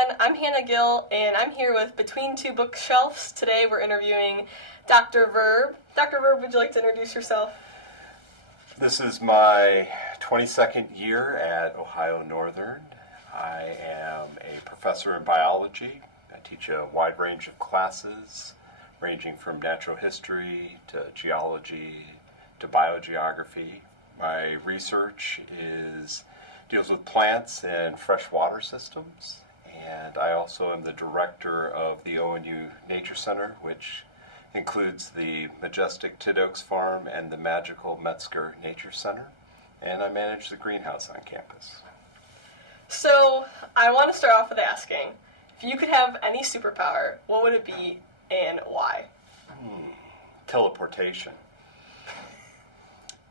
everyone. I'm Hannah Gill, and I'm here with Between Two Bookshelves. Today we're interviewing Dr. Verb. Dr. Verb, would you like to introduce yourself? This is my 22nd year at Ohio Northern. I am a professor in biology. I teach a wide range of classes, ranging from natural history to geology to biogeography. My research deals with plants and freshwater systems, and I also am the director of the ONU Nature Center, which includes the majestic Tit Oaks Farm and the magical Metzger Nature Center, and I manage the greenhouse on campus. So, I want to start off with asking, if you could have any superpower, what would it be and why? Teleportation.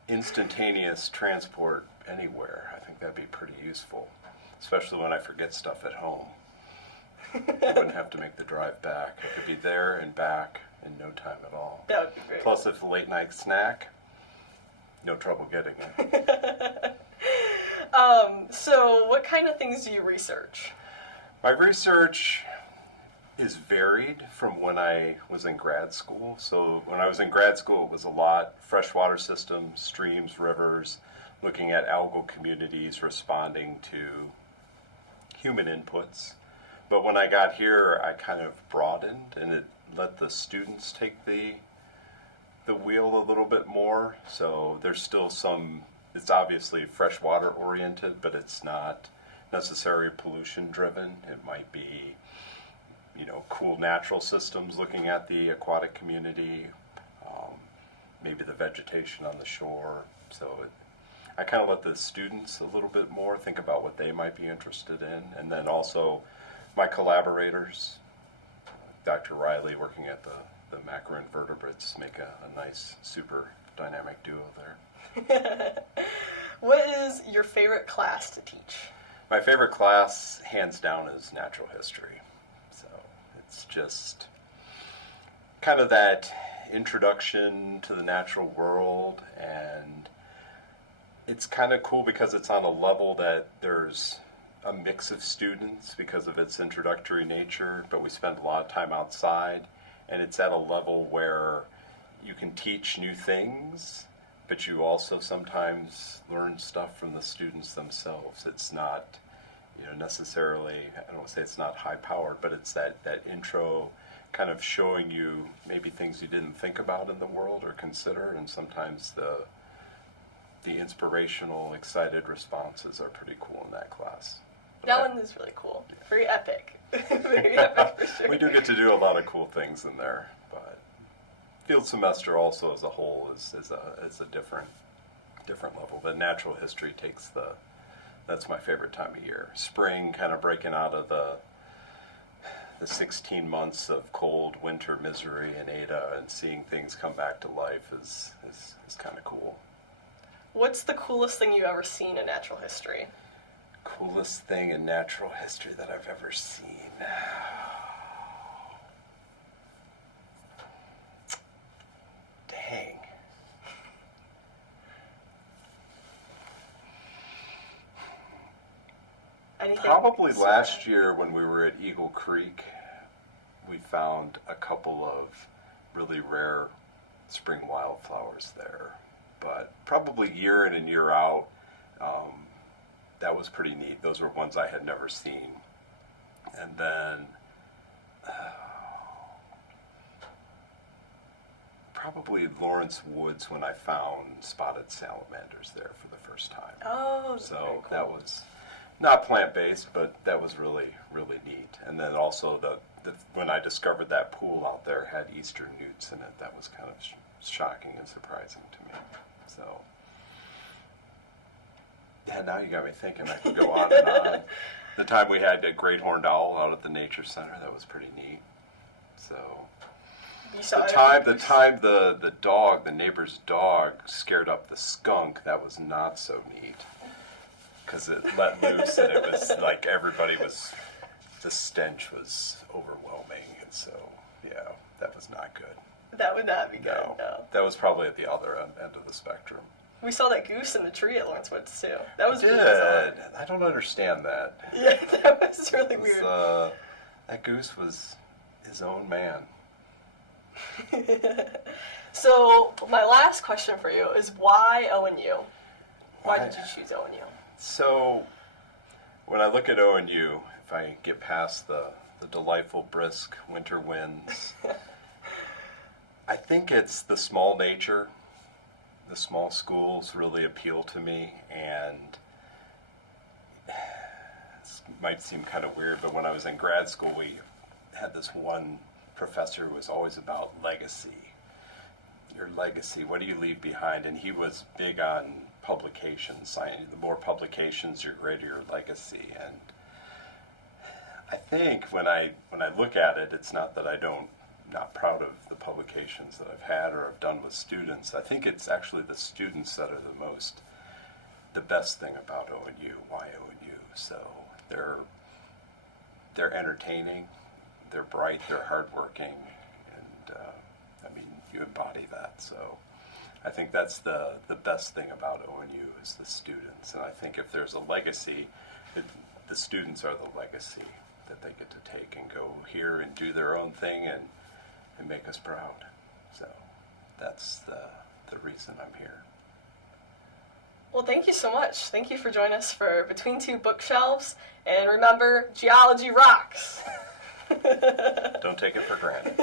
Instantaneous transport anywhere. I think that'd be pretty useful, especially when I forget stuff at home. I wouldn't have to make the drive back. I could be there and back in no time at all. That would be great. Plus, if a late night snack, no trouble getting it. So what kind of things do you research? My research is varied from when I was in grad school. So when I was in grad school, it was a lot freshwater systems, streams, rivers, looking at algal communities responding to human inputs. But when I got here, I kind of broadened and it let the students take the wheel a little bit more. So there's still it's obviously freshwater oriented, but it's not necessarily pollution driven. It might be, cool natural systems looking at the aquatic community, maybe the vegetation on the shore. So I kind of let the students a little bit more think about what they might be interested in. And then also my collaborators, Dr. Riley working at the macroinvertebrates, make a nice super dynamic duo there. What is your favorite class to teach? My favorite class, hands down, is natural history. So it's just kind of that introduction to the natural world, and it's kind of cool because it's on a level that there's a mix of students because of its introductory nature, but we spend a lot of time outside, and it's at a level where you can teach new things, but you also sometimes learn stuff from the students themselves. It's not, necessarily, I don't want to say it's not high powered, but it's that intro kind of showing you maybe things you didn't think about in the world or consider, and sometimes the inspirational, excited responses are pretty cool in that class. That one is really cool. Yeah. Very epic. Very epic for sure. We do get to do a lot of cool things in there, but field semester also as a whole is a different level. But natural history that's my favorite time of year. Spring, kind of breaking out of the 16 months of cold winter misery in Ada and seeing things come back to life is kind of cool. What's the coolest thing you've ever seen in natural history? Coolest thing in natural history that I've ever seen. Dang. Anything Probably last year when we were at Eagle Creek, we found a couple of really rare spring wildflowers there. But probably year in and year out, that was pretty neat. Those were ones I had never seen. And then probably Lawrence Woods when I found spotted salamanders there for the first time. Oh, so very cool. That was not plant-based, but that was really, really neat. And then also when I discovered that pool out there had eastern newts in it, that was kind of shocking and surprising to me. So, yeah, now you got me thinking. I could go on and on. The time we had a great horned owl out at the Nature Center, that was pretty neat. So, the time the neighbor's dog scared up the skunk, that was not so neat. Because it let loose and it was like the stench was overwhelming. And so, yeah, that was not good. That would not be good, no. That was probably at the other end of the spectrum. We saw that goose in the tree at Lawrence Woods, too. That was Did. bizarre. I don't understand that. Yeah, that was really weird. That goose was his own man. So, my last question for you is why ONU? Why did you choose ONU? So, when I look at ONU, if I get past the delightful, brisk winter winds, I think it's the small nature. The small schools really appeal to me, and this might seem kind of weird, but when I was in grad school, we had this one professor who was always about legacy. Your legacy, what do you leave behind? And he was big on publications. The more publications, the greater your legacy. And I think when I look at it, it's not that not proud of the publications that I've had or have done with students. I think it's actually the students that are the best thing about ONU. Why ONU? So they're entertaining, they're bright, they're hardworking, and you embody that. So I think that's the best thing about ONU is the students. And I think if there's a legacy, the students are the legacy that they get to take and go here and do their own thing and make us proud. So that's the reason I'm here. Well, thank you so much. Thank you for joining us for Between Two Bookshelves. And remember, geology rocks. Don't take it for granted.